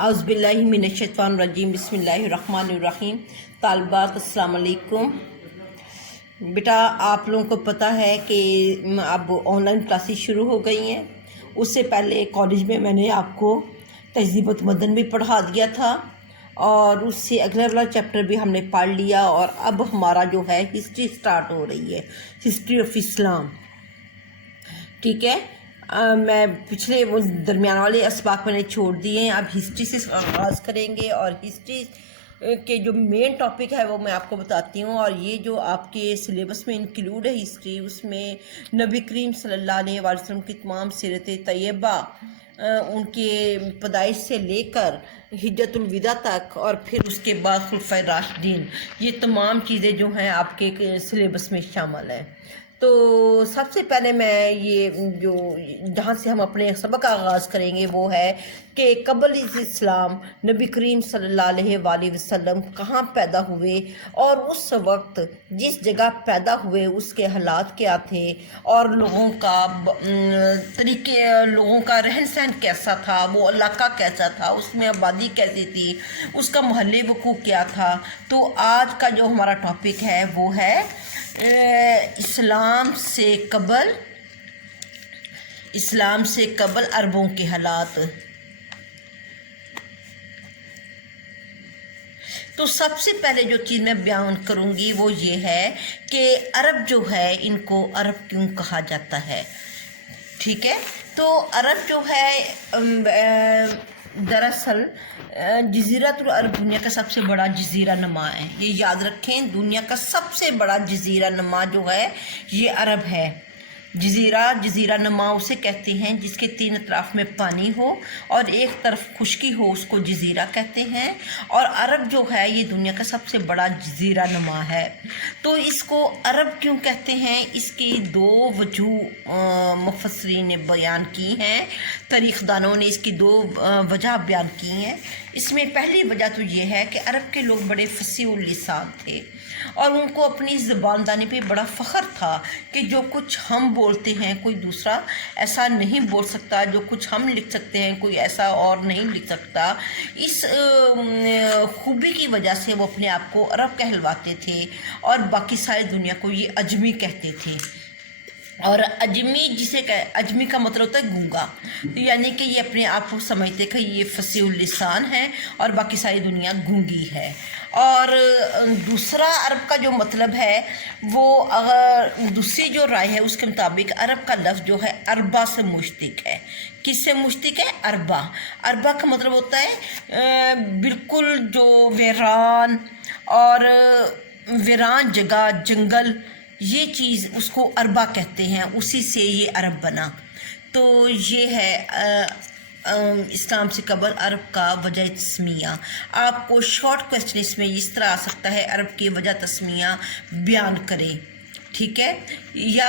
औज़ुबिल्लाहि मिनश्शैतानिर्रजीम बिस्मिल्लाहिर्रहमानिर्रहीम। तालिबात अस्सलाम वालेकुम। बेटा, आप लोगों को पता है कि अब ऑनलाइन क्लासेस शुरू हो गई हैं। उससे पहले कॉलेज में मैंने आपको तहज़ीब व तमद्दुन भी पढ़ा दिया था और उससे अगला चैप्टर भी हमने पढ़ लिया और अब हमारा जो है हिस्ट्री स्टार्ट हो रही है, हिस्ट्री ऑफ इस्लाम। ठीक है। मैं पिछले वो दरमियान वाले असबाक मैंने छोड़ दिए हैं, अब हिस्ट्री से आगाज़ करेंगे और हिस्ट्री के जो मेन टॉपिक है वो मैं आपको बताती हूँ। और ये जो आपके सिलेबस में इंक्लूड है हिस्ट्री, उसमें नबी करीम सल्लल्लाहु अलैहि वसल्लम की तमाम सीरत तैयबा, उनके पैदाइश से लेकर हिज्जतुल विदा तक और फिर उसके बाद खुलफाए राशिदीन, ये तमाम चीज़ें जो हैं आपके सिलेबस में शामिल हैं। तो सबसे पहले मैं ये जो जहाँ से हम अपने सबक का आगाज़ करेंगे वो है कि कबल इस्लाम नबी करीम सल्लल्लाहु अलैहि वसल्लम कहाँ पैदा हुए और उस वक्त जिस जगह पैदा हुए उसके हालात क्या थे और लोगों का तरीके, लोगों का रहन सहन कैसा था, वो इलाका कैसा था, उसमें आबादी कैसी थी, उसका महल्ले वकूफ़ क्या था। तो आज का जो हमारा टॉपिक है वो है इस्लाम से कबल अरबों के हालात। तो सबसे पहले जो चीज़ मैं बयान करूँगी वो ये है कि अरब जो है, इनको अरब क्यों कहा जाता है। ठीक है। तो अरब जो है दरअसल जज़ीरतुल अरब दुनिया का सबसे बड़ा जज़ीरा नुमा है। ये याद रखें, दुनिया का सबसे बड़ा जज़ीरा नुमा जो है ये अरब है। जज़ीरा नुमा उसे कहते हैं जिसके तीन अतराफ़ में पानी हो और एक तरफ खुश्की हो, उसको जज़ीरा कहते हैं। और अरब जो है ये दुनिया का सबसे बड़ा जज़ीरा नुमा है। तो इसको अरब क्यों कहते हैं, इसकी दो वजूह मुफस्सिरीन ने बयान की हैं, तारीख़दानों ने इसकी दो वजह बयान की हैं। इसमें पहली वजह तो ये है कि अरब के लोग बड़े फसीहुल लिसान थे और उनको अपनी ज़बानदानी पे बड़ा फ़ख्र था कि जो कुछ हम बोलते हैं कोई दूसरा ऐसा नहीं बोल सकता, जो कुछ हम लिख सकते हैं कोई ऐसा और नहीं लिख सकता। इस खूबी की वजह से वो अपने आप को अरब कहलवाते थे और बाकी सारी दुनिया को ये अजमी कहते थे। और अजमी अजमी का मतलब होता है गूंगा, तो यानी कि ये अपने आप को समझते कि ये फसीहुल लिसान है और बाकी सारी दुनिया गूंगी है। और दूसरा अरब का जो मतलब है वो, अगर दूसरी जो राय है उसके मुताबिक अरब का लफ्ज़ जो है अरबा से मुश्तिक है। किससे मुश्तिक है? अरबा। अरबा का मतलब होता है बिल्कुल जो वीरान और वीरान जगह, जंगल, ये चीज़ उसको अरबा कहते हैं, उसी से ये अरब बना। तो ये है इस्लाम से कबल अरब का वजह तस्मिया। आपको शॉर्ट क्वेश्चन इसमें इस तरह आ सकता है, अरब की वजह तस्मिया बयान करें। ठीक है। या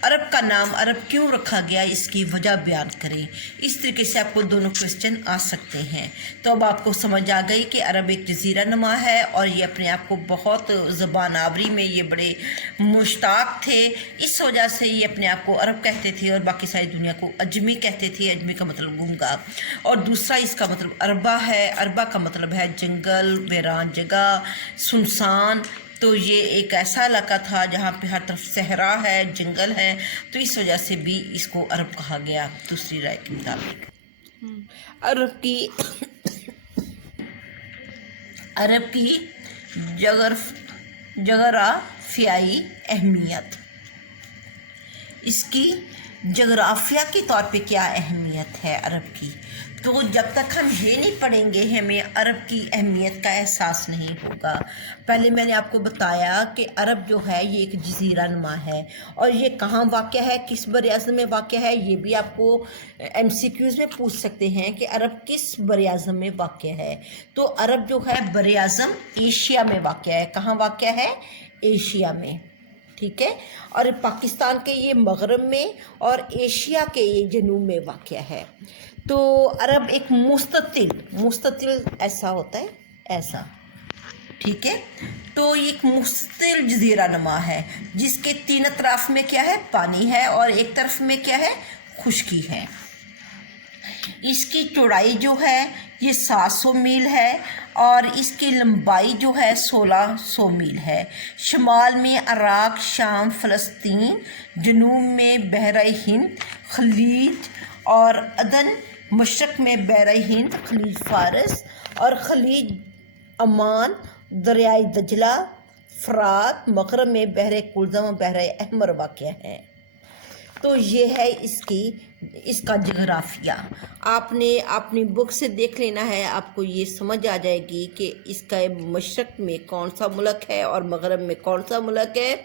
अरब का नाम अरब क्यों रखा गया, इसकी वजह बयान करें। इस तरीके से आपको दोनों क्वेश्चन आ सकते हैं। तो अब आपको समझ आ गई कि अरब एक जज़ीरा नुमा है और ये अपने आप को बहुत ज़बान आवरी में ये बड़े मुश्ताक थे। इस वजह से ये अपने आप को अरब कहते थे और बाकी सारी दुनिया को अजमी कहते थे। अजमी का मतलब गूंगा। और दूसरा इसका मतलब अरबा है। अरबा का मतलब है जंगल, वीरान जगह, सुनसान। तो ये एक ऐसा इलाका था जहाँ पे हर तरफ सहरा है, जंगल है, तो इस वजह से भी इसको अरब कहा गया दूसरी राय के मुताबिक। अरब की जगराफियाई अहमियत। इसकी जगराफिया के तौर पे क्या अहमियत है अरब की, तो जब तक हम ये नहीं पढ़ेंगे हमें अरब की अहमियत का एहसास नहीं होगा। पहले मैंने आपको बताया कि अरब जो है ये एक जज़ीरा नुमा है और ये कहाँ वाक़या है, किस बर-ए-आज़म में वाक़या है। ये भी आपको MCQs में पूछ सकते हैं कि अरब किस बर-ए-आज़म में वाक़या है। तो अरब जो है बर-ए-आज़म एशिया में वाक़या है। कहाँ वाक़या है? एशिया में। ठीक है। और पाकिस्तान के ये मगरब में और एशिया के ये जनूब में वाक़या है। तो अरब एक मुस्ततिल ऐसा होता है, ऐसा। ठीक है। तो ये एक मुस्ततिल जज़ीरा नुमा है जिसके तीन अतराफ़ में क्या है? पानी है और एक तरफ में क्या है? खुश्की है। इसकी चौड़ाई जो है ये 700 मील है और इसकी लंबाई जो है 1600 मील है। शुमाल में इराक, शाम, फ़लस्तीन, जनूब में बहरा हिंद, खलीज और अदन, मशरक़ में बहरा हिंद, खलीज फ़ारस और खलीज अमान, दरियाई दजला, फ़रात, मग़रब में बहरे कुल्ज़म और बहरे अहमर वाक़ है। तो ये है इसका जगराफिया। आपने अपनी बुक से देख लेना है, आपको ये समझ आ जाएगी कि इसका मशरक़ में कौन सा मुल्क है और मग़रब में कौन सा मुल्क है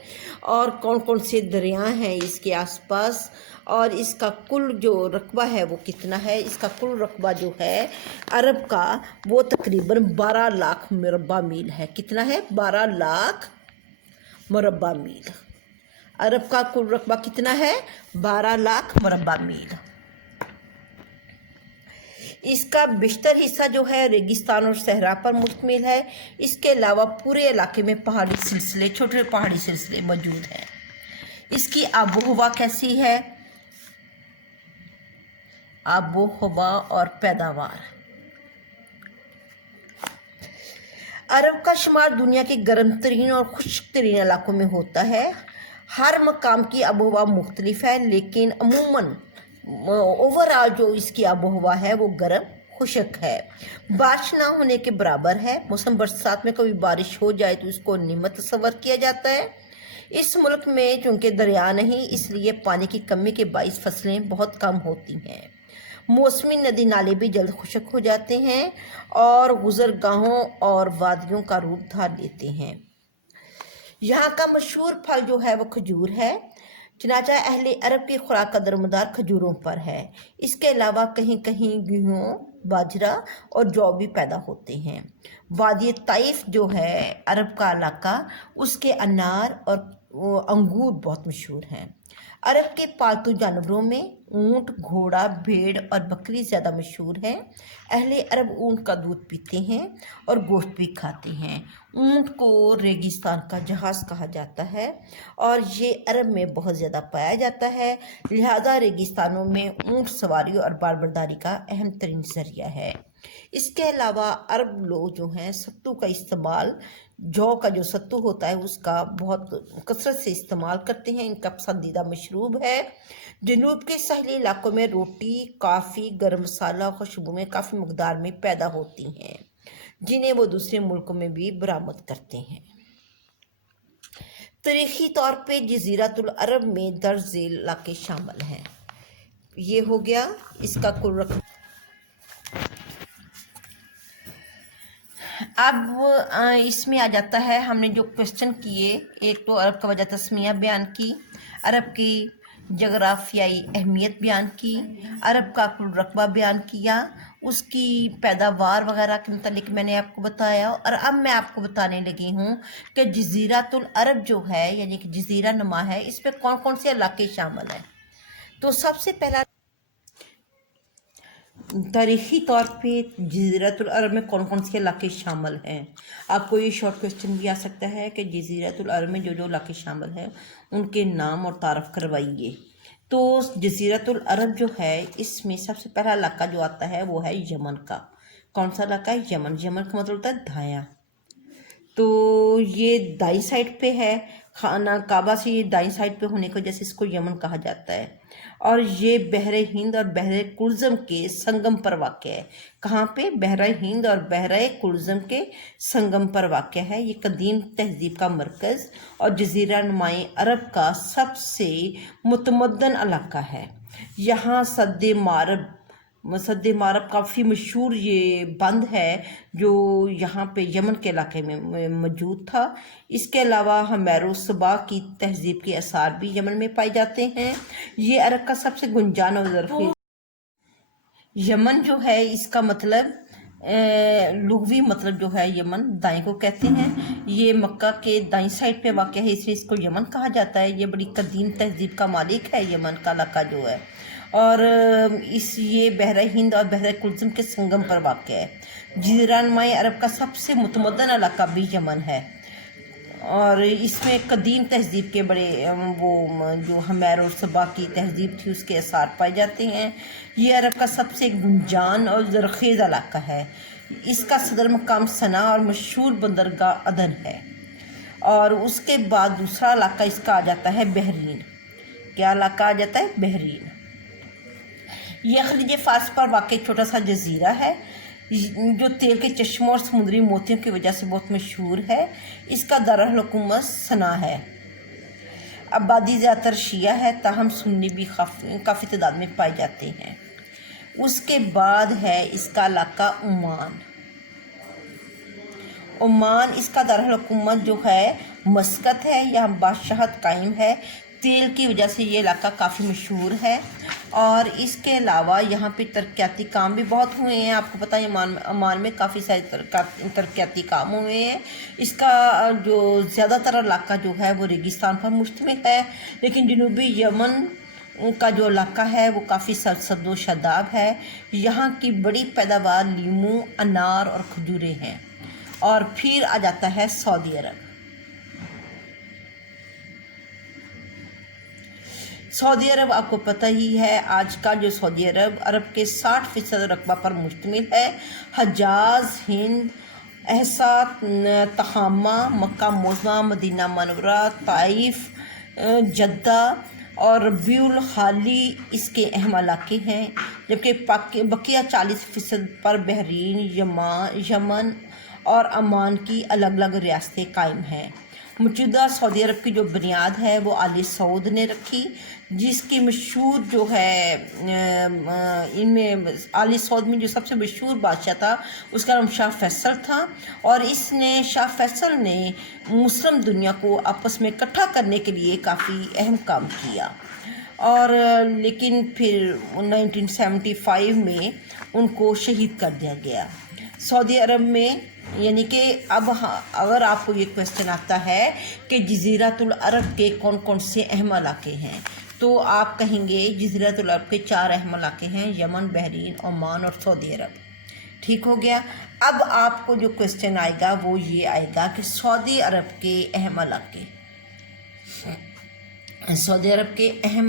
और कौन कौन से दरिया हैं इसके आसपास, और इसका कुल जो रकबा है वो कितना है। इसका कुल रकबा जो है अरब का वो तकरीबन 12 लाख मुरबा मील है। कितना है? 12 लाख मुरबा मील। अरब का कुल रकबा कितना है? 12 लाख मुरबा मील। इसका बिश्तर हिस्सा जो है रेगिस्तान और सहरा पर मुश्तमिल है। इसके अलावा पूरे इलाके में पहाड़ी सिलसिले, छोटे छोटे पहाड़ी सिलसिले मौजूद हैं। इसकी आबो हवा कैसी है? आबो हवा और पैदावार। अरब का शुमार दुनिया के गर्म तरीन और खुश्क तरीन इलाकों में होता है। हर मकाम की आबो हवा मुख्तलिफ है, लेकिन अमूमन ओवरऑल जो इसकी आबो हवा है वो गर्म खुश्क है। बारिश ना होने के बराबर है। मौसम बरसात में कभी बारिश हो जाए तो इसको निमत तस्वर किया जाता है। इस मुल्क में चूँकि दरिया नहीं, इसलिए पानी की कमी के बाइस फसलें बहुत कम होती हैं। मौसमी नदी नाले भी जल्द खुश्क हो जाते हैं और गुज़रगाहों और वादियों का रूप धार लेते हैं। यहाँ का मशहूर फल जो है वो खजूर है। चनाचा अहले अरब की खुराक का दरमदार खजूरों पर है। इसके अलावा कहीं कहीं गेहूँ, बाजरा और जौ भी पैदा होते हैं। वादी ताइफ जो है अरब का इलाका, उसके अनार और अंगूर बहुत मशहूर हैं। अरब के पालतू जानवरों में ऊँट, घोड़ा, भेड़ और बकरी ज़्यादा मशहूर हैं। अहले अरब ऊँट का दूध पीते हैं और गोश्त भी खाते हैं। ऊँट को रेगिस्तान का जहाज़ कहा जाता है और ये अरब में बहुत ज़्यादा पाया जाता है, लिहाजा रेगिस्तानों में ऊँट सवारी और बारबरदारी का अहम तरीन ज़रिया है। इसके अलावा अरब लोग जो हैं सत्तू का इस्तेमाल, जौ का जो सत्तू होता है उसका बहुत कसरत से इस्तेमाल करते हैं। इनका पसंदीदा मशरूब है। जनूब के साहली इलाकों में रोटी, काफ़ी, गर्म मसाला और खुशबू काफ़ी मकदार में पैदा होती हैं, जिन्हें वो दूसरे मुल्कों में भी बरामद करते हैं। तारीख़ी तौर पे जज़ीरतुल अरब में दर्ज झेल इलाके शामिल हैं। ये हो गया इसका कुल रकबा। अब इसमें आ जाता है, हमने जो क्वेश्चन किए, एक तो अरब का वजह तस्मिया बयान की, अरब की जगराफियाई अहमियत बयान की, अरब का कुल रकबा बयान किया, उसकी पैदावार वगैरह के मतलब मैंने आपको बताया। और अब मैं आपको बताने लगी हूँ कि जज़ीरतुल अरब जो है यानी कि जज़ीरा नुमा है, इस पर कौन कौन से इलाके शामिल हैं। तो सबसे पहला तारीख़ी तौर पे जज़ीरतुल अरब में कौन कौन से इलाके शामिल हैं। आपको ये शॉर्ट क्वेश्चन भी आ सकता है कि जज़ीरतुल अरब में जो जो इलाके शामिल हैं उनके नाम और तारफ़ करवाइए। तो जज़ीरतुल अरब जो है इसमें सबसे पहला इलाका जो आता है वो है यमन का। कौन सा इलाका है? यमन। यमन का मतलब होता है दायाँ। तो ये दाई साइड पे है, खाना काबा से ये दाई साइड पे होने की वजह से इसको यमन कहा जाता है। और ये बहरे हिंद और बहरे कुल्ज़म के संगम पर वाक़ है। कहाँ पे? बहरा हिंद और बहरा कुल्ज़म के संगम पर वाक़ है। ये कदीम तहज़ीब का मरकज़ और जज़ीरा नुमाए अरब का सबसे मुतमद्दन इलाका है। यहाँ सद्दे मारब काफ़ी मशहूर ये बंद है जो यहाँ पे यमन के इलाके में मौजूद था। इसके अलावा हमैरो सबा की तहज़ीब के आसार भी यमन में पाए जाते हैं। ये अरब का सबसे गुंजान और ज़रफ़ी यमन जो है इसका मतलब लुग़वी मतलब जो है यमन दाएं को कहते हैं। ये मक्का के दाईं साइड पे वाक़ है, इसलिए इसको यमन कहा जाता है। ये बड़ी कदीम तहज़ीब का मालिक है यमन का इलाका जो है। और ये बहरा हिंद और बहरा कुल्ज़म के संगम पर वाक़ है। जज़ीरा नुमाए अरब का सबसे मुतमद्दन इलाका भी यमन है। اور اس میں قدیم تہذیب کے بڑے وہ جو ہمیر اور سبا کی تہذیب تھی اس کے اثار پائے جاتے ہیں۔ یہ عرب کا سب سے گنجان اور زرخیز علاقہ ہے۔ اس کا صدر مقام صنعا اور مشہور بندرگاہ عدن ہے۔ اور اس کے بعد دوسرا علاقہ اس کا آ جاتا ہے بحرین۔ کیا علاقہ آ جاتا ہے؟ بحرین۔ یہ خلیج فارس پر واقع چھوٹا سا جزیرہ ہے جو تیل کے چشموں اور سمندری موتیوں کی وجہ سے بہت مشہور ہے۔ اس کا دارالحکومت صنعا ہے۔ آبادی زیادہ تر شیعہ ہے، تاہم سنی بھی کافی تعداد میں پائے جاتے ہیں۔ اس کے بعد ہے اس کا علاقہ عمان۔ عمان اس کا دارالحکومت جو ہے مسقط ہے، یہاں بادشاہت قائم ہے۔ تیل کی وجہ سے یہ علاقہ کافی مشہور ہے، اور اس کے علاوہ یہاں پہ ترقیاتی کام بھی بہت ہوئے ہیں۔ آپ کو پتہ ہے عمان میں کافی سارے ترقیاتی کام ہوئے ہیں۔ اس کا جو زیادہ تر علاقہ جو ہے وہ ریگستان پر مشتمل ہے، لیکن جنوبی یمن کا جو علاقہ ہے وہ کافی سرسبز و شاداب ہے۔ یہاں کی بڑی پیداوار لیموں، انار اور کھجوریں ہیں۔ اور پھر آ جاتا ہے سعودی عرب۔ سعودی عرب آپ کو پتہ ہی ہے، آج کا جو سعودی عرب کے 60% رقبہ پر مشتمل ہے۔ حجاز، ہند، احسا، تہامہ، مکہ معظمہ، مدینہ منورہ، طائف، جدہ اور ربیع الخالی اس کے اہم علاقے ہیں، جبکہ بقیہ 40% پر بحرین، یمن اور عمان کی الگ الگ ریاستیں قائم ہیں۔ موجودہ سعودی عرب کی جو بنیاد ہے وہ آل سعود نے رکھی، جس کی مشہور جو ہے ان میں آل سعود میں جو سب سے مشہور بادشاہ تھا اس کا نام شاہ فیصل تھا، اور شاہ فیصل نے مسلم دنیا کو آپس میں اکٹھا کرنے کے لیے کافی اہم کام کیا، اور لیکن پھر 1975 میں ان کو شہید کر دیا گیا۔ سعودی عرب میں یعنی کہ اب اگر آپ کو یہ کویسچن آتا ہے کہ جزیرۃ العرب کے کون کون سے اہم علاقے ہیں، تو آپ کہیں گے جزیرۃ العرب کے 4 اہم علاقے ہیں: یمن، بحرین، عمان اور سعودی عرب۔ ٹھیک ہو گیا۔ اب آپ کو جو کویسچن آئے گا وہ یہ آئے گا کہ سعودی عرب کے اہم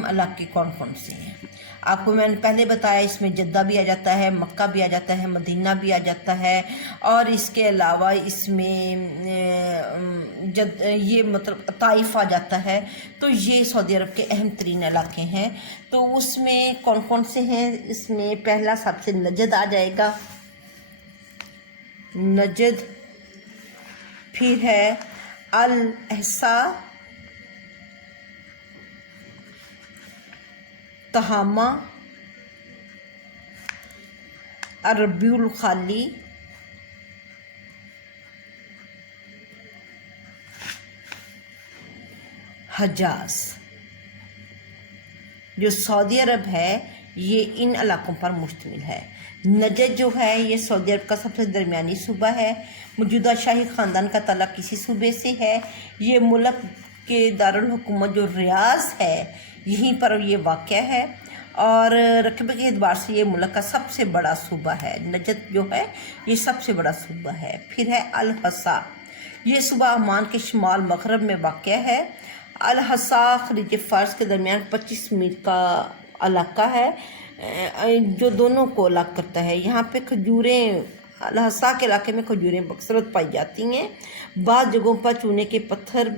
علاقے کون کون سے ہیں؟ آپ کو میں نے پہلے بتایا، اس میں جدہ بھی آ جاتا ہے، مکہ بھی آ جاتا ہے، مدینہ بھی آ جاتا ہے، اور اس کے علاوہ اس میں یہ مطلب طائف آ جاتا ہے۔ تو یہ سعودی عرب کے اہم ترین علاقے ہیں۔ تو اس میں کون کون سے ہیں؟ اس میں پہلا سب سے نجد آ جائے گا، نجد، پھر ہے الاحسا، تہامہ، ربیع الخالی، حجاز۔ جو سعودی عرب ہے یہ ان علاقوں پر مشتمل ہے۔ نجد جو ہے یہ سعودی عرب کا سب سے درمیانی صوبہ ہے۔ موجودہ شاہی خاندان کا تعلق اسی صوبے سے ہے۔ یہ ملک کے دارالحکومت جو ریاض ہے یہیں پر یہ واقع ہے، اور رقبے کے اعتبار سے یہ ملک کا سب سے بڑا صوبہ ہے۔ نجد جو ہے یہ سب سے بڑا صوبہ ہے۔ پھر ہے الاحسا، یہ صوبہ عمان کے شمال مغرب میں واقع ہے۔ الاحسا خلیج فارس کے درمیان 25 میل کا علاقہ ہے جو دونوں کو الگ کرتا ہے۔ یہاں پہ کھجوریں، الاحسا کے علاقے میں کھجوریں بکثرت پائی جاتی ہیں۔ بعض جگہوں پر چونے کے پتھر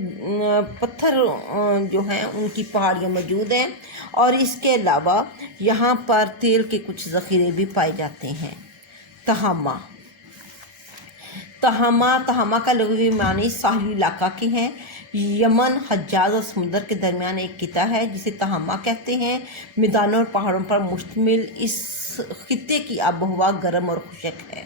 جو ہیں ان کی پہاڑیاں موجود ہیں، اور اس کے علاوہ یہاں پر تیل کے کچھ ذخیرے بھی پائے جاتے ہیں۔ تہامہ کا لغوی معنی ساحلی علاقہ کے ہیں۔ یمن، حجاز اور سمندر کے درمیان ایک خطہ ہے جسے تہامہ کہتے ہیں۔ میدانوں اور پہاڑوں پر مشتمل اس خطے کی آب و ہوا گرم اور خشک ہے۔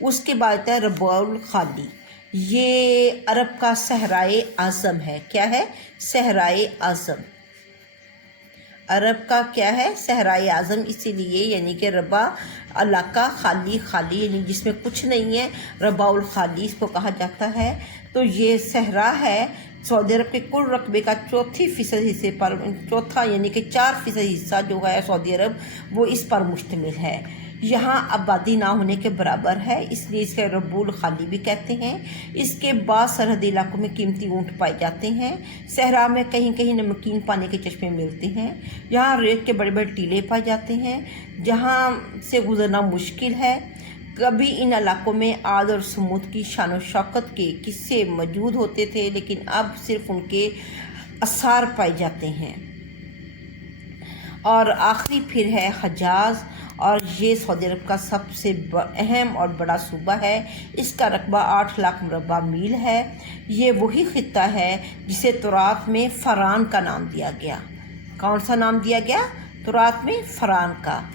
اس کے بعد ہے ربیع الخالی، یہ عرب کا صحرائے اعظم ہے۔ کیا ہے؟ صحرائے اعظم۔ عرب کا کیا ہے؟ صحرائے اعظم، اسی لیے یعنی کہ ربع علاقہ، خالی یعنی جس میں کچھ نہیں ہے، ربیع الخالی اس کو کہا جاتا ہے۔ تو یہ صحرا ہے۔ سعودی عرب کے کل رقبے کا 34% حصے پر، چوتھا یعنی کہ 4% حصہ جو ہے سعودی عرب وہ اس پر مشتمل ہے۔ यहाँ आबादी ना होने के बराबर है, इसलिए इसे रबूल खाली भी कहते हैं। इसके बाद सरहदी इलाकों में कीमती ऊँट पाए जाते हैं। सहरा में कहीं कहीं नमकीन पानी के चश्मे मिलते हैं। यहाँ रेत के बड़े बड़े टीले पाए जाते हैं जहाँ से गुजरना मुश्किल है। कभी इन इलाकों में आद और समूद की शान और शौकत के किस्से मौजूद होते थे, लेकिन अब सिर्फ उनके आसार पाए जाते हैं। और आखिरी फिर है हजाज, और ये सऊदी अरब का सबसे अहम और बड़ा सूबा है। इसका रकबा 8 लाख मुरबा मील है। ये वही खित्ता है जिसे तौरात में फ़रान का नाम दिया गया। कौन सा नाम दिया गया? तौरात में फ़रान का।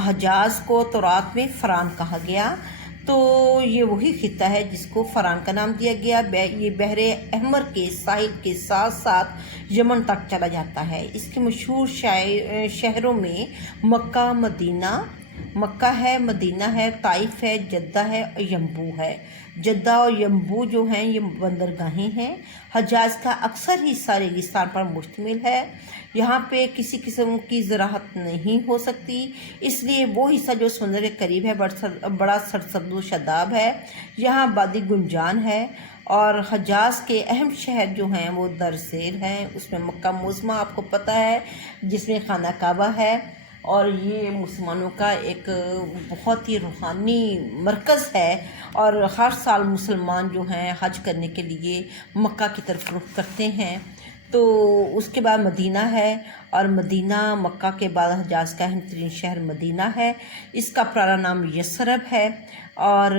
हजाज को तौरात में फ़रान कहा गया। तो ये वही खित्ता है जिसको फ़रान का नाम दिया गया। ये बहरे अहमर के साहिल के साथ साथ यमन तक चला जाता है। इसके मशहूर शहरों में मक्का है, मदीना है, ताइफ है, जद्दा है और यम्बू है। जद्दा और यम्बू जो हैं ये बंदरगाहें हैं। हजाज का अक्सर हिस्सा रेगिस्तान पर मुश्तमिल है। यहाँ पे किसी किस्म की ज़राअत नहीं हो सकती, इसलिए वो हिस्सा जो समुद्र के करीब है बड़ा सरसब्ज़ व शादाब है। यहाँ आबादी गुंजान है। और हजाज के अहम शहर जो हैं वो दरसेर हैं। उसमें मक्का मुअज़्ज़मा आपको पता है, जिसमें खाना काबा है, और ये मुसलमानों का एक बहुत ही रूहानी मरकज़ है। और हर साल मुसलमान जो हैं हज करने के लिए मक्का की तरफ रुख करते हैं। तो उसके बाद मदीना है, और मदीना मक्का के बाद हजाज का अहम तरीन शहर मदीना है। इसका पुराना नाम यसरब है, और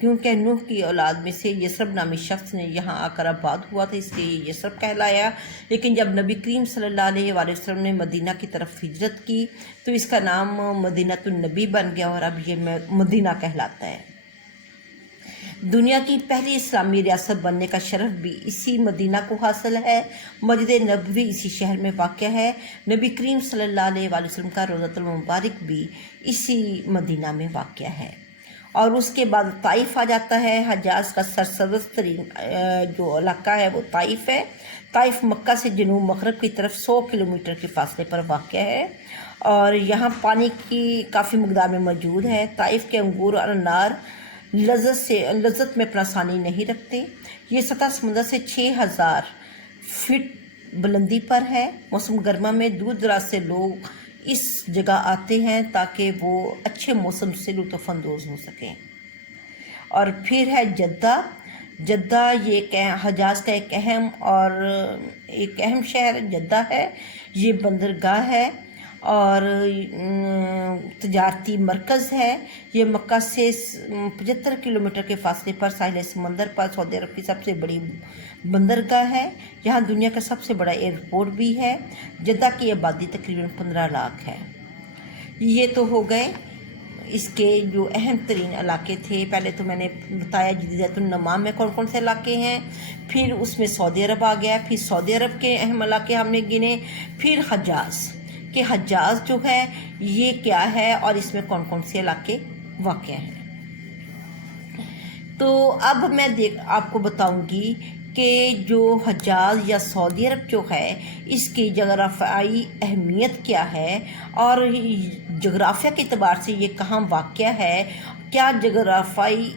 क्योंकि नूह की औलाद में से यसरब नामी शख्स ने यहाँ आकर आबाद हुआ था, इसलिए ये यसरब कहलाया। लेकिन जब नबी करीम सल्लल्लाहु अलैहि वसल्लम ने मदीना की तरफ हिजरत की तो इसका नाम मदीनतुन नबी बन गया, और अब ये मदीना कहलाता है। दुनिया की पहली इस्लामी रियासत बनने का शरफ भी इसी मदीना को हासिल है। मस्जिद नबवी इसी शहर में वाक़ है। नबी करीम सल्लल्लाहु अलैहि वसल्लम का रोज़तुल मुबारक भी इसी मदीना में वाक़ है। और उसके बाद ताइफ आ जाता है। हजाज का सरसब्ज़ तरीन जो इलाका है वो ताइफ है। ताइफ मक्का से जनूब मगरब की तरफ 100 किलोमीटर के फासले पर वाक़ है, और यहाँ पानी की काफ़ी मकदार में मौजूद है। ताइफ के अंगूर और अनार लज़्ज़त में अपना सानी नहीं रखते। ये सतह समुद्र से 6000 फीट बुलंदी पर है। मौसम गर्मा में दूर दराज से लोग इस जगह आते हैं ताकि वो अच्छे मौसम से लुत्फ़अंदोज़ हो सकें। और फिर है जद्दा ये हजाज का एक अहम शहर जद्दा है। ये बंदरगाह है और तजारती मरकज़ है। ये मक्का से 75 किलोमीटर के फासले पर साहिल समंदर पर सऊदी अरब की सबसे बड़ी बंदरगाह है। यहाँ दुनिया का सबसे बड़ा एयरपोर्ट भी है। जद्दा की आबादी तकरीबन 15 लाख है। ये तो हो गए इसके जो अहम तरीन इलाके थे। पहले तो मैंने बताया जदीदतुन नमा में कौन कौन से इलाके हैं, फिर उसमें सऊदी अरब आ गया, फिर सऊदी अरब के अहम इलाके हमने गिने, फिर हजाज जो है ये क्या है और इसमें कौन कौन से इलाके वाक़ हैं। तो अब मैं आपको बताऊंगी कि जो हजाज या सऊदी अरब जो है इसकी जगराफ़ियाई अहमियत क्या है और जगराफ़िया के अतबार से ये कहाँ वाक़ है, क्या जगराफ़ियाई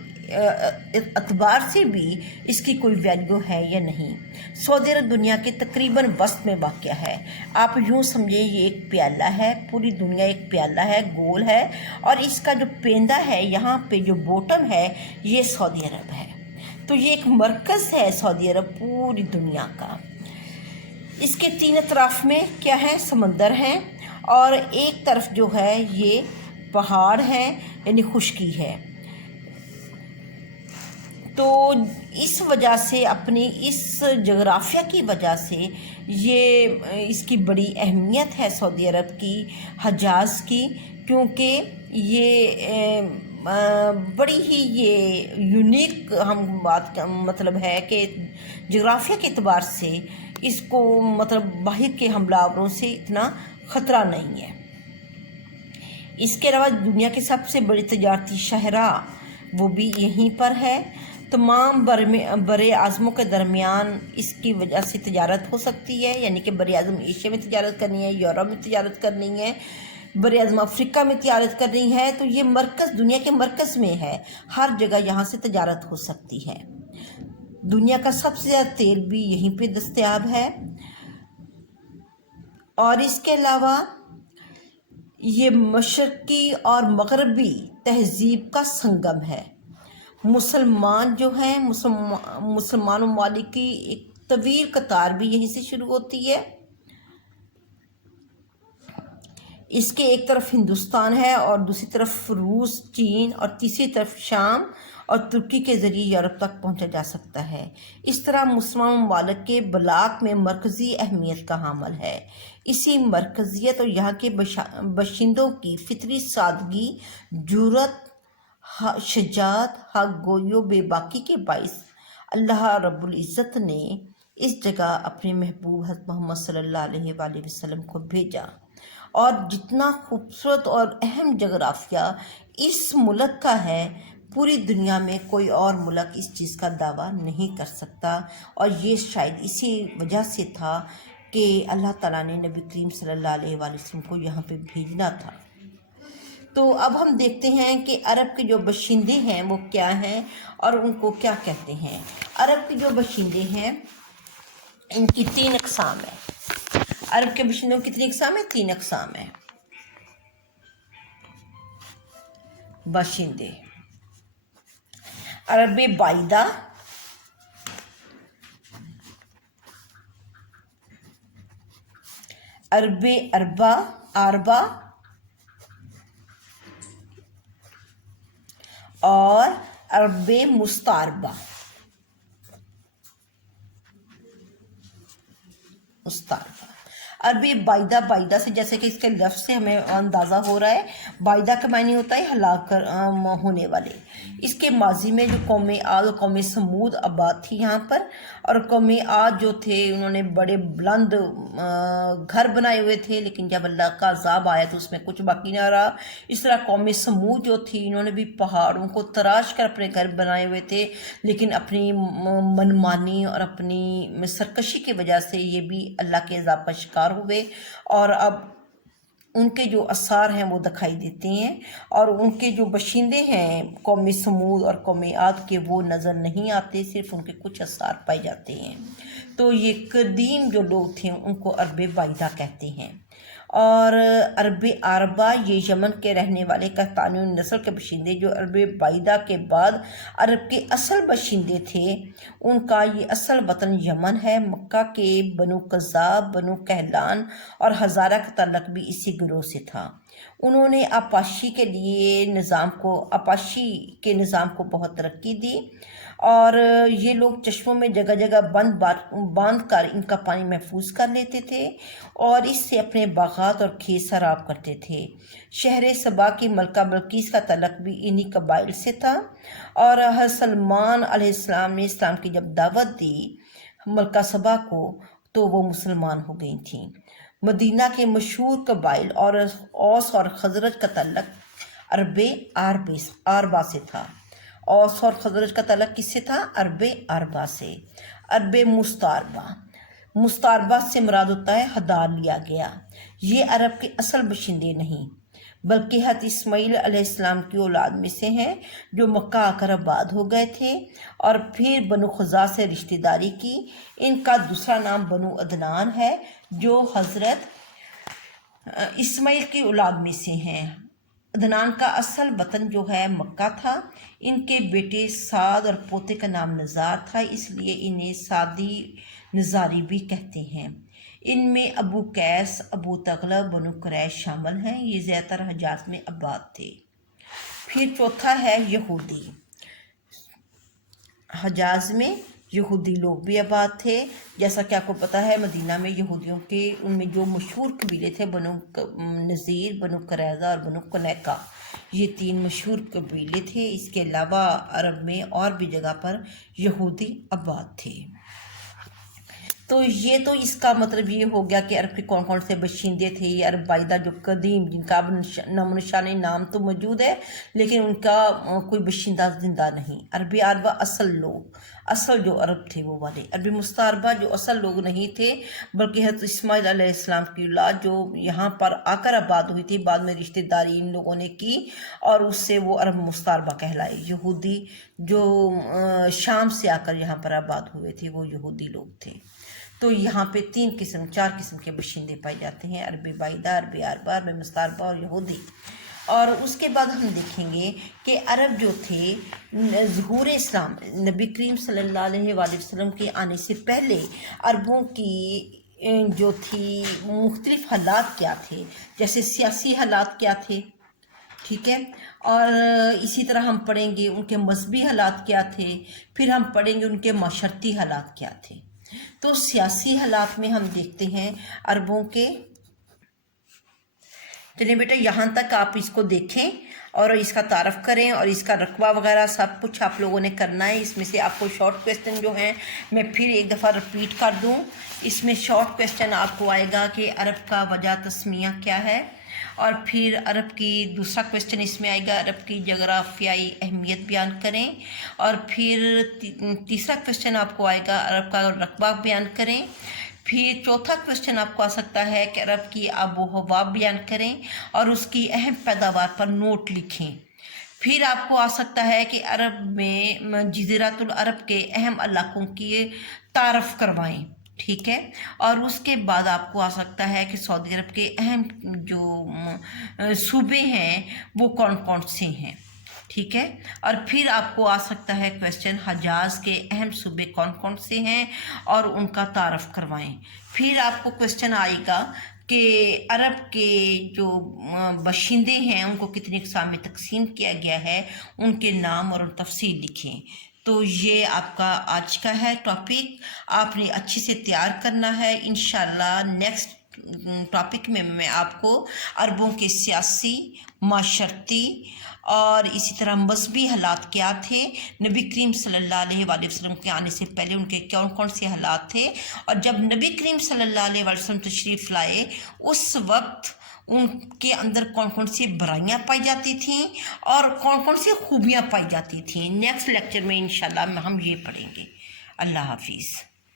एतबार से भी इसकी कोई वैल्यू है या नहीं। सऊदी अरब दुनिया के तकरीबन वस्त में वाक़ है। आप यूँ समझिए ये एक प्याला है, पूरी दुनिया एक प्याला है, गोल है, और इसका जो पेंदा है यहाँ पे जो बॉटम है ये सऊदी अरब है। तो ये एक मरकज़ है सऊदी अरब पूरी दुनिया का। इसके तीन अतराफ़ में क्या है, समंदर हैं, और एक तरफ जो है ये पहाड़ हैं यानी खुश्की है। तो इस वजह से अपनी इस जगराफ़िया की वजह से ये इसकी बड़ी अहमियत है सऊदी अरब की, हजाज की, क्योंकि ये बड़ी ही ये यूनिक हम बात का मतलब है कि जगराफ़िया के अतबार से इसको मतलब बाहर के हमलावरों से इतना ख़तरा नहीं है। इसके अलावा दुनिया के सबसे बड़ी तजारती शहरा वो भी यहीं पर है। तमाम बरे आज़मों के दरमियान इसकी वजह से तजारत हो सकती है, यानी कि बरे आज़म एशिया में तजारत करनी है, यूरोप में तजारत करनी है, बर अज़म अफ्रीका में तजारत कर रही है, तो ये मरकज़ दुनिया के मरकज़ में है, हर जगह यहाँ से तजारत हो सकती है। दुनिया का सबसे ज़्यादा तेल भी यहीं पे दस्तयाब है। और इसके अलावा ये मशरक़ी और मगरबी तहज़ीब का संगम है। मुसलमान जो हैं, मुसलमान ममालिक की एक तवील कतार भी यहीं से शुरू होती है। इसके एक तरफ हिंदुस्तान है और दूसरी तरफ रूस, चीन और तीसरी तरफ शाम और तुर्की के ज़रिए यूरोप तक पहुंचा जा सकता है। इस तरह मुसलमान ममालिक के बलाक में मरकज़ी अहमियत का हामिल है। इसी मरकज़ियत और यहाँ के बशिंदों की फितरी सादगी, जुर्रत, शजात, हक गोयो, बेबाकी के बाइस अल्लाह रब्बुल इज़्ज़त ने इस जगह अपने महबूब हज़रत मोहम्मद सल्लल्लाहु अलैहि वसल्लम को भेजा। और जितना खूबसूरत और अहम जगराफिया इस मुल्क का है, पूरी दुनिया में कोई और मुल्क इस चीज़ का दावा नहीं कर सकता। और ये शायद इसी वजह से था कि अल्लाह ताला ने नबी करीम सल्लल्लाहु अलैहि वसल्लम को यहाँ पे भेजना था। तो अब हम देखते हैं कि अरब के जो बशिंदे हैं वो क्या हैं और उनको क्या कहते हैं। अरब के जो बशिंदे हैं इनकी 3 अक़साम है। अरब के बशिंदों की कितनी अक़साम है? 3 अक़साम है। बशिंदे अरब बाइदा, अरब आरबा और अरब मुस्तारबा। अरबी बाइदा से जैसे कि इसके लफ्ज़ से हमें अंदाज़ा हो रहा है, बाइदा का मायने होता है हलाक होने वाले। इसके माजी में जो कौम आद और कौम समूद आबाद थी यहाँ पर, और कौम आद जो थे उन्होंने बड़े बुलंद घर बनाए हुए थे, लेकिन जब अल्लाह का अज़ाब आया तो उसमें कुछ बाकी ना रहा। इस तरह कौम समूद जो थी इन्होंने भी पहाड़ों को तराश कर अपने घर बनाए हुए थे, लेकिन अपनी मनमानी और अपनी सरकशी की वजह से ये भी अल्लाह के अज़ाब का शिकार हुए। और अब उनके जो आसार हैं वो दिखाई देते हैं, और उनके जो बशिंदे हैं कौम समूद और कौम आद के वो नज़र नहीं आते, सिर्फ उनके कुछ आसार पाए जाते हैं। तो ये कदीम जो लोग थे उनको अरब बाइदा कहते हैं। और अरब आरबा ये यमन के रहने वाले कहतानी नस्ल के बशिंदे जो अरब बाइदा के बाद अरब के असल बशिंदे थे, उनका ये असल वतन यमन है। मक्का के बनु कज़ाब, बनु कहलान और हज़ारा का तल्लक भी इसी गिरोह से था। उन्होंने आपाशी के निज़ाम को बहुत तरक्की दी, और ये लोग चश्मों में जगह जगह बांध कर इनका पानी महफूज कर लेते थे और इससे अपने बागात और खेत सराब करते थे। शहर सबा की मलका बल्कीस का तलक भी इन्हीं कबाइल से था, और हज़रत सलमान अलैहिस्सलाम ने इस्लाम की जब दावत दी मलका सबा को तो वो मुसलमान हो गई थीं। मदीना के मशहूर कबाइल और औस और खजरज का तल्लक अरब आरबा से था। औस और खजरज का तल्लक किससे था? अरब आरबा से। अरब मुस्तारबा से मुराद होता है हदार लिया गया। ये अरब के असल बशिंदे नहीं बल्कि हज़रत इस्माईल अलैहिस्सलाम की औलाद में से हैं, जो मक्का आकर आबाद हो गए थे और फिर बनु खुज़ा से रिश्तेदारी की। इनका दूसरा नाम बनु अदनान है, जो हज़रत इस्माईल की औलाद में से हैं। अदनान का असल वतन जो है मक्का था। इनके बेटे साद और पोते का नाम नज़ार था, इसलिए इन्हें सादी नज़ारी भी कहते हैं। इनमें अबू कैस, अबू तगलब, बनु कुरैश शामिल हैं। ये ज़्यादातर हजाज में आबाद थे। फिर चौथा है यहूदी। हजाज में यहूदी लोग भी आबाद थे। जैसा कि आपको पता है मदीना में यहूदियों के उनमें जो मशहूर कबीले थे बनु नज़ीर, बनु करैज़ा और बनु कनैका, ये 3 मशहूर कबीले थे। इसके अलावा अरब में और भी जगह पर यहूदी आबाद थे। तो ये तो इसका मतलब ये हो गया कि अरब के कौन कौन से बशिंदे थे। ये अरब बाइदा जो कदीम, जिनका अब निशानी नाम तो मौजूद है लेकिन उनका कोई बशिंदा जिंदा नहीं। अरब आरबा असल लोग, اصل جو عرب تھے وہ والے عرب مستعربہ جو اصل لوگ نہیں تھے بلکہ حضرت اسماعیل علیہ السلام کی اولاد جو یہاں پر آ کر آباد ہوئی تھی، بعد میں رشتہ داری ان لوگوں نے کی اور اس سے وہ عرب مستعربہ کہلائے۔ یہودی جو شام سے آ کر یہاں پر آباد ہوئے تھے وہ یہودی لوگ تھے۔ تو یہاں پہ 4 قسم کے باشندے پائے جاتے ہیں، عرب باعدہ، عرب عربہ، عرب مستعربہ اور یہودی۔ اور اس کے بعد ہم دیکھیں گے کہ عرب جو تھے ظہور اسلام نبی کریم صلی اللہ علیہ وآلہ وسلم کے آنے سے پہلے عربوں کی جو تھی مختلف حالات کیا تھے، جیسے سیاسی حالات کیا تھے، ٹھیک ہے، اور اسی طرح ہم پڑھیں گے ان کے مذہبی حالات کیا تھے، پھر ہم پڑھیں گے ان کے معاشرتی حالات کیا تھے۔ تو سیاسی حالات میں ہم دیکھتے ہیں عربوں کے، چلیے بیٹا یہاں تک آپ اس کو دیکھیں اور اس کا تعارف کریں اور اس کا رقبہ وغیرہ سب کچھ آپ لوگوں نے کرنا ہے۔ اس میں سے آپ کو شارٹ کویسچن جو ہیں میں پھر ایک دفعہ رپیٹ کر دوں۔ اس میں شارٹ کویسچن آپ کو آئے گا کہ عرب کا وجہ تسمیہ کیا ہے، اور پھر عرب کی دوسرا کویسچن اس میں آئے گا عرب کی جغرافیائی اہمیت بیان کریں، اور پھر تیسرا کویسچن آپ کو آئے گا عرب کا رقبہ بیان کریں، پھر چوتھا کویسچن آپ کو آ سکتا ہے کہ عرب کی آب و ہوا بیان کریں اور اس کی اہم پیداوار پر نوٹ لکھیں۔ پھر آپ کو آ سکتا ہے کہ عرب میں جزیرۃ العرب کے اہم علاقوں کی تعارف کروائیں، ٹھیک ہے، اور اس کے بعد آپ کو آ سکتا ہے کہ سعودی عرب کے اہم جو صوبے ہیں وہ کون کون سے ہیں، ٹھیک ہے، اور پھر آپ کو آ سکتا ہے کویسچن حجاز کے اہم صوبے کون کون سے ہیں اور ان کا تعارف کروائیں۔ پھر آپ کو کویسچن آئے گا کہ عرب کے جو باشندے ہیں ان کو کتنے اقسام میں تقسیم کیا گیا ہے، ان کے نام اور تفصیل لکھیں۔ تو یہ آپ کا آج کا ہے ٹاپک، آپ نے اچھے سے تیار کرنا ہے۔ انشاءاللہ نیکسٹ ٹاپک میں میں آپ کو عربوں کے سیاسی، معاشرتی اور اسی طرح مذہبی حالات کیا تھے، نبی کریم صلی اللہ علیہ وآلہ وسلم کے آنے سے پہلے ان کے کون کون سے حالات تھے، اور جب نبی کریم صلی اللہ علیہ وآلہ وسلم تشریف لائے اس وقت ان کے اندر کون کون سی برائیاں پائی جاتی تھیں اور کون کون سی خوبیاں پائی جاتی تھیں۔ نیکسٹ لیکچر میں انشاءاللہ ہم یہ پڑھیں گے۔ اللہ حافظ۔